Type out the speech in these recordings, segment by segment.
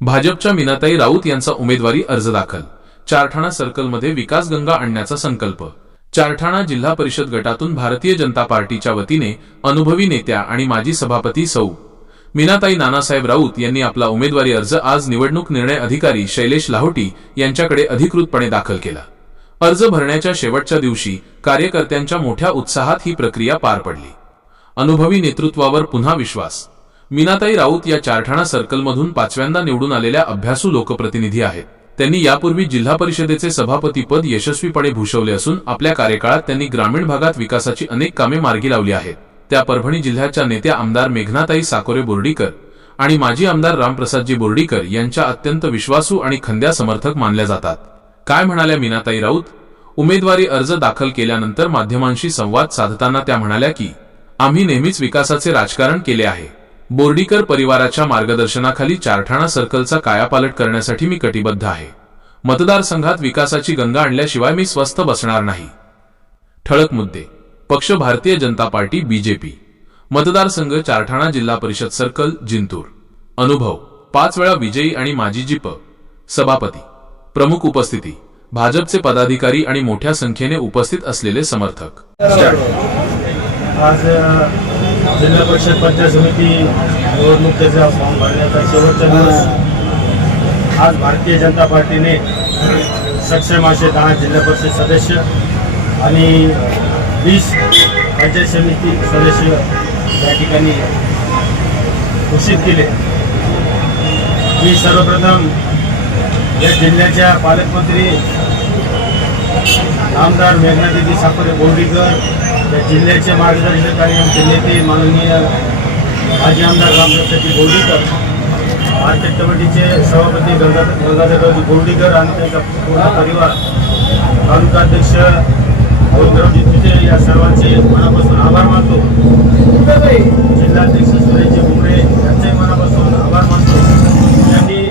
भाजपच्या मीनाताई राऊत यांचा उमेदवारी अर्ज दाखल। चारठाणा सर्कलमध्ये विकास गंगा आणण्याचा संकल्प। चारठाणा जिल्हा परिषद गटातून भारतीय जनता पार्टीच्या वतीने अनुभवी नेत्या आणि माजी सभापती सौ मीनाताई नानासाहेब राऊत यांनी आपला उमेदवारी अर्ज आज निवडणूक निर्णय अधिकारी शैलेश लाहोटी यांच्याकडे अधिकृतपणे दाखल केला। अर्ज भरण्याच्या शेवटच्या दिवशी कार्यकर्त्यांच्या मोठ्या उत्साहात ही प्रक्रिया पार पडली। अनुभवी नेतृत्वावर पुन्हा विश्वास। मीनाताई राऊत या चारठाणा सर्कलमधून 5व्यांदा निवडून आलेल्या अभ्यासू लोकप्रतिनिधी आहेत। त्यांनी यापूर्वी जिल्हा परिषदेचे सभापती पद यशस्वीपणे भूषवले असून आपल्या कार्यकाळात त्यांनी ग्रामीण भागात विकासाची अनेक कामे मार्गी लावली आहेत। त्या परभणी जिल्ह्याच्या नेत्या आमदार मेघनाताई साकोरे बोर्डीकर आणि माजी आमदार रामप्रसादजी बोर्डीकर यांच्या अत्यंत विश्वासू आणि खंद्या समर्थक मानल्या जातात। काय म्हणाल्या मीनाताई राऊत? उमेदवारी अर्ज दाखल केल्यानंतर माध्यमांशी संवाद साधताना त्या म्हणाल्या की आम्ही नेहमीच विकासाचे राजकारण केले आहे। बोर्डीकर परिवाराच्या मार्गदर्शनाखाली चारठाणा सर्कलचा कायापालट करण्यासाठी मी कटिबद्ध आहे। मतदारसंघात विकासाची गंगा आणल्याशिवाय मी स्वस्थ बसणार नाही। ठळक मुद्दे। पक्ष भारतीय जनता पार्टी बीजेपी। मतदारसंघ चारठाणा जिल्हा परिषद सर्कल जिंतूर। अनुभव 5 वेळा विजयी आणि माजी जीप सभापती। प्रमुख उपस्थिती भाजपचे पदाधिकारी आणि मोठ्या संख्येने उपस्थित असलेले समर्थक। आज जिल्हा परिषद पंचायत समिती निवडणुकीचा फॉर्म भरण्याचा शेवटचा दिवस। आज भारतीय जनता पार्टीने सक्षम असे 10 जिल्हा परिषद सदस्य आणि 20 पंचायत समिती सदस्य या ठिकाणी घोषित केले। मी सर्वप्रथम या जिल्ह्याच्या पालकमंत्री आमदार मेघनाताई साकोरे बोर्डीकर, या जिल्ह्याचे मार्गदर्शक आणि आमचे नेते माननीय माजी आमदार रामप्रसादजी बोर्डीकर, मार्केट कमिटीचे सभापती गंगाधररावजी बोर्डीकर आणि त्यांचा पूर्ण परिवार, तालुकाध्यक्ष गोविंदरावजी तुझे, या सर्वांचे मनापासून आभार मानतो। जिल्हाध्यक्ष सुरेशजी भुमरे यांचे मनापासून आभार मानतो। यांनी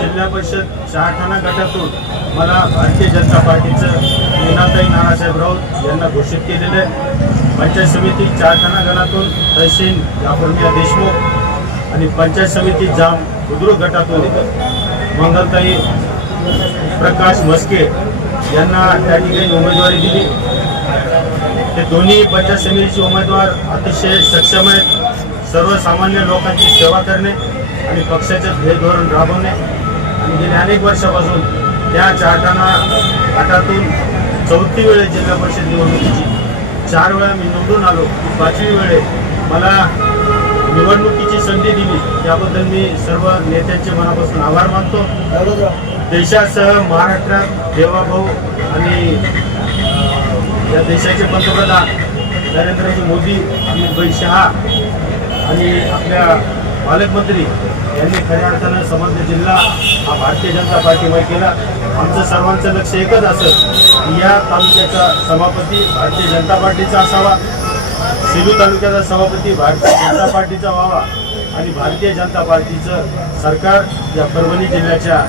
जिल्हा परिषद चारठाणा गटातून मला भारतीय जनता पार्टीचं मीनाताई नानासाहेब राऊत यांना घोषित केलेलं आहे। पंचायत समिती चारठाणा गणातून तहसील जाफरमिया देशमुख आणि पंचायत समिती जाम बुद्रुक गटातून मंगलताई प्रकाश मस्के यांना त्या ठिकाणी उमेदवारी दिली। ते दोन्ही पंचायत समितीचे उमेदवार अतिशय सक्षम आहेत। सर्वसामान्य लोकांची सेवा करणे आणि पक्षाचे ध्येय धोरण राबवणे आणि गेल्या अनेक वर्षापासून त्या चारठाणा गटातून 4थी वेळ जिल्हा परिषद निवडणुकीची 4 वेळा मी निवडून आलो। 5वी वेळे मला निवडणुकीची संधी दिली, त्याबद्दल मी सर्व नेत्यांचे मनापासून आभार मानतो। देशासह महाराष्ट्रात देवाभाऊ आणि या देशाचे पंतप्रधान नरेंद्रजी मोदी, अमित शहा आणि आपल्या पालकमंत्री यांनी खऱ्या अर्थानं समग्र जिल्हा हा भारतीय जनता पार्टीमय केला। आमचं सर्वांचं लक्ष एकच असं की या तालुक्याचा सभापती भारतीय जनता पार्टीचा असावा, सेलू तालुक्याचा सभापती भारतीय जनता पार्टीचा व्हावा आणि भारतीय जनता पार्टीचं सरकार या परभणी जिल्ह्याच्या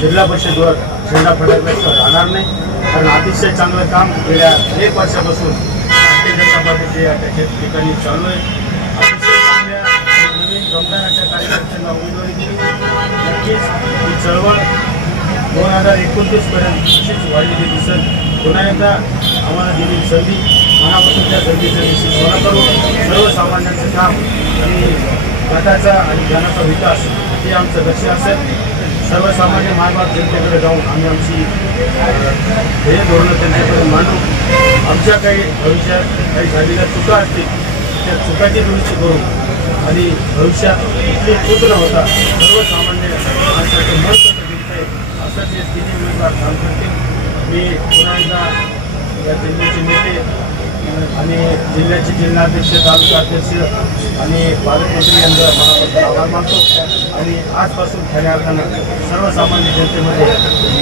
जिल्हा परिषदेवर झेंडा फडकल्याशिवाय राहणार नाही। कारण अतिशय चांगलं काम गेल्या अनेक वर्षापासून भारतीय जनता पार्टीचे या ठिकाणी चालू आहे। अतिशय चांगल्या नवीन गमदार अशा कार्यकर्त्यांना उमेदवारी दिली। नक्कीच ही चळवळ 2029 पर्यंत अशीच वाढलेली दिसेल। पुन्हा एकदा आम्हाला दिलेली संधी, मनापासून त्या संधीचं निश्चित सोनं करू। सर्वसामान्यांचं काम आणि गटाचा आणि जनाचा विकास हे आमचं लक्ष असेल। सर्वसामान्य मायबाप जनतेकडे जाऊन आम्ही आमची ध्येय धोरणं त्यांच्याकडे मांडू। आमच्या काही भविष्यात काही झालेल्या चुका असतील त्या चुकाची दुरुस्ती करू आणि भविष्यात कुठली चूक न होता सर्वसामान्य माणसाचं मन कसं दिसतंय असंच हे तिन्ही उमेदवार काम करतील। मी पुन्हा एकदा या जिल्ह्याचे नेते आणि जिल्ह्याचे जिल्हाध्यक्ष, तालुका अध्यक्ष आणि पालकमंत्री यांचा मनापासून आभार मानतो आणि आजपासून खऱ्या अर्थानं सर्वसामान्य जनतेमध्ये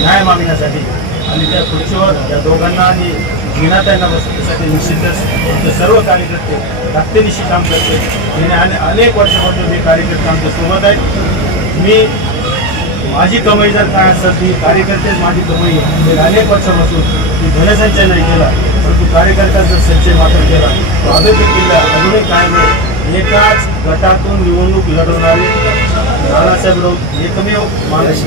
न्याय मागण्यासाठी आणि त्या खुर्चीवर या दोघांना आणि मीनाताईंना बसवण्यासाठी निश्चितच सर्व कार्यकर्ते ताकदीनिशी काम करते। गेल्या अनेक वर्षापासून हे कार्यकर्ते आमच्या सोबत आहेत। मी माझी कमाई जर काय असेल ती कार्यकर्तेच माझी कमाई आहे। गेल्या अनेक वर्षापासून मी धनसंचय नाही केला, परंतु कार्यकर्त्यांचा संचय मात्र केला। तो अजून किल्ला अजूनही कायम आहे। एकाच गटातून निवडणूक लढवणारे नानासाहेब राऊत एकमेव माणूस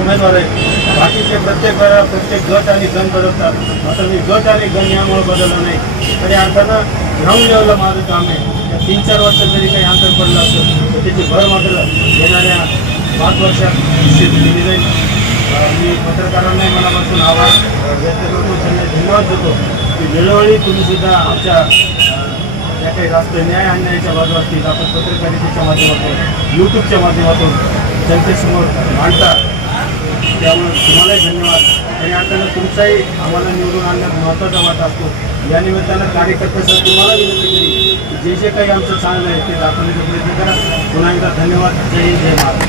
उमेदवार आहे. बाकीचे प्रत्येक वेळा प्रत्येक गट आणि गण बदलतात. आता मी गट आणि गण यामुळे बदललं नाही. खऱ्या अर्थानं ग्राउंड लेवलला माझं काम आहे. या 3-4 वर्षात जरी काही अंतर पडलं असेल तर त्याची भर मात्र येणाऱ्या 5 वर्षात निश्चित केली जाईल. मी पत्रकारांनाही मनापासून आभार व्यक्त करतो, त्यांना धन्यवाद देतो की वेळोवेळी तुम्ही सुद्धा आमच्या ज्या काही राष्ट्रीय न्याय अन्यायाच्या बाजू असतील आपण पत्रकारितेच्या माध्यमातून यूट्यूबच्या माध्यमातून जनतेसमोर मांडता. त्यामुळे तुम्हालाही धन्यवाद. आणि आता तुमचाही आम्हाला निवडून आणण्यात महत्त्वाचा वाटा असतो. या निमित्तानं कार्यकर्त्यासाठी तुम्हाला विनंती केली की जे जे काही आमचं चांगलं आहे ते दाखवण्याचा प्रयत्न करा. पुन्हा एकदा धन्यवाद. जय हिंद, जय महाराष्ट्र.